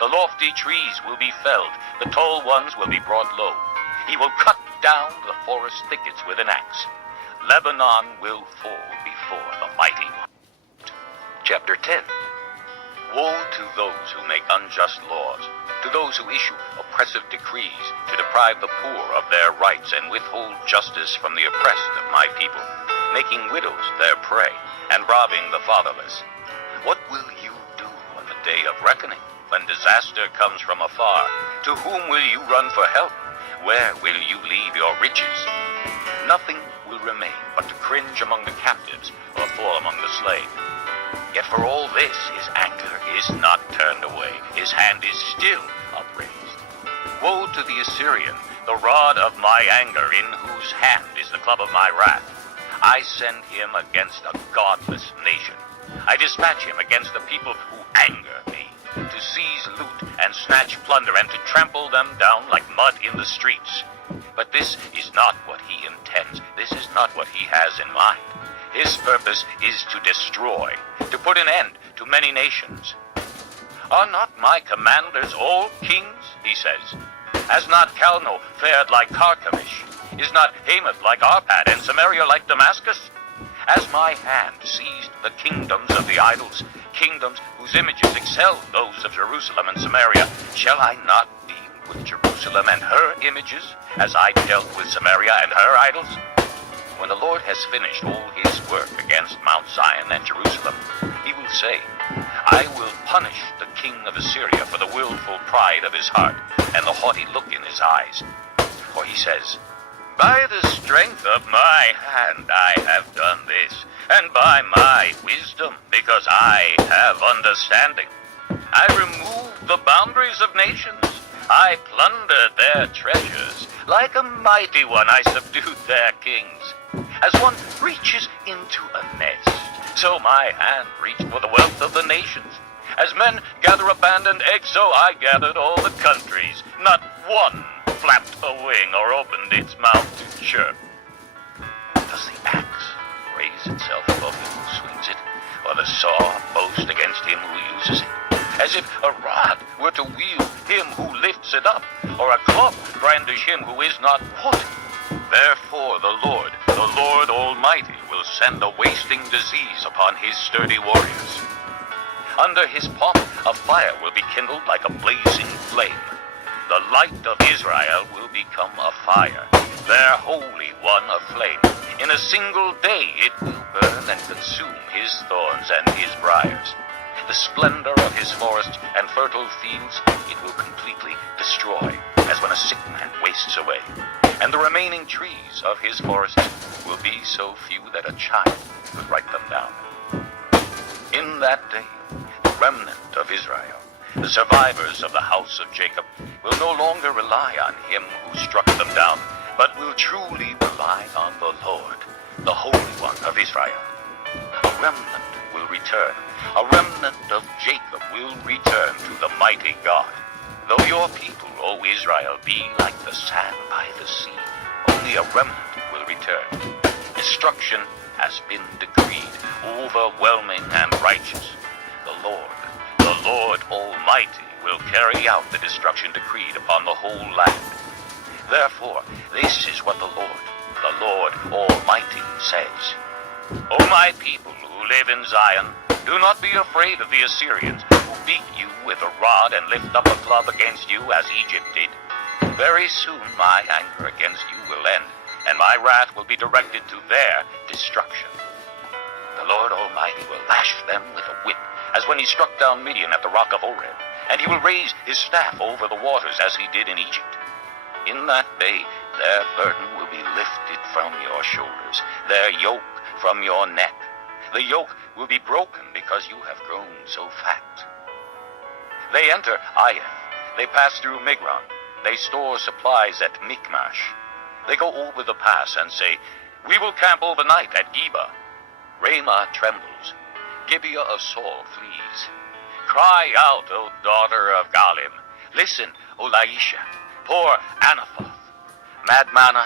The lofty trees will be felled, the tall ones will be brought low. He will cut down the forest thickets with an axe. Lebanon will fall before the mighty one. Chapter 10. Woe to those who make unjust laws, to those who issue oppressive decrees to deprive the poor of their rights and withhold justice from the oppressed of my people, making widows their prey and robbing the fatherless. What will you do on the day of reckoning, when disaster comes from afar? To whom will you run for help? Where will you leave your riches? Nothing will remain but to cringe among the captives or fall among the slain. Yet for all this, his anger is not turned away. His hand is still upraised. Woe to the Assyrian, the rod of my anger, in whose hand is the club of my wrath. I send him against a godless nation. I dispatch him against the people who anger me, to seize loot and snatch plunder and to trample them down like mud in the streets. But this is not what he intends. This is not what he has in mind. His purpose is to destroy, to put an end to many nations. Are not my commanders all kings, he says? Has not Calno fared like Carchemish? Is not Hamath like Arpad and Samaria like Damascus? Has my hand seized the kingdoms of the idols, kingdoms whose images excel those of Jerusalem and Samaria? Shall I not deal with Jerusalem and her images, as I dealt with Samaria and her idols? When the Lord has finished all his work against Mount Zion and Jerusalem, he will say, I will punish the king of Assyria for the willful pride of his heart and the haughty look in his eyes. For he says, by the strength of my hand I have done this, and by my wisdom, because I have understanding. I removed the boundaries of nations. I plundered their treasures. Like a mighty one, I subdued their kings. As one reaches into a nest, so my hand reached for the wealth of the nations. As men gather abandoned eggs, so I gathered all the countries. Not one flapped a wing or opened its mouth to chirp. Does the axe raise itself above him who swings it, or the saw boast against him who uses it? As if a rod were to wield him who lifts it up, or a club brandish him who is not put. Therefore the Lord Almighty, will send a wasting disease upon his sturdy warriors. Under his pomp a fire will be kindled like a blazing flame. The light of Israel will become a fire, their Holy One a flame. In a single day it will burn and consume his thorns and his briars. The splendor of his forests and fertile fields it will completely destroy, as when a sick man wastes away. And the remaining trees of his forests will be so few that a child could write them down. In that day, the remnant of Israel, the survivors of the house of Jacob, will no longer rely on him who struck them down, but will truly rely on the Lord, the Holy One of Israel. A remnant will return. A remnant of Jacob will return to the mighty God. Though your people, O Israel, be like the sand by the sea, only a remnant will return. Destruction has been decreed, overwhelming and righteous. The Lord Almighty, will carry out the destruction decreed upon the whole land. Therefore, this is what the Lord Almighty says. O my people who live in Zion, do not be afraid of the Assyrians, who beat you with a rod and lift up a club against you as Egypt did. Very soon my anger against you will end, and my wrath will be directed to their destruction. The Lord Almighty will lash them with a whip, as when he struck down Midian at the rock of Oreb, and he will raise his staff over the waters as he did in Egypt. In that day their burden will be lifted from your shoulders, their yoke from your neck. The yoke will be broken because you have grown so fat. They enter Aiah. They pass through Migron. They store supplies at Michmash. They go over the pass and say, we will camp overnight at Geba. Ramah trembles. Gibeah of Saul flees. Cry out, O daughter of Galim. Listen, O Laisha. Poor Anathoth. Madmana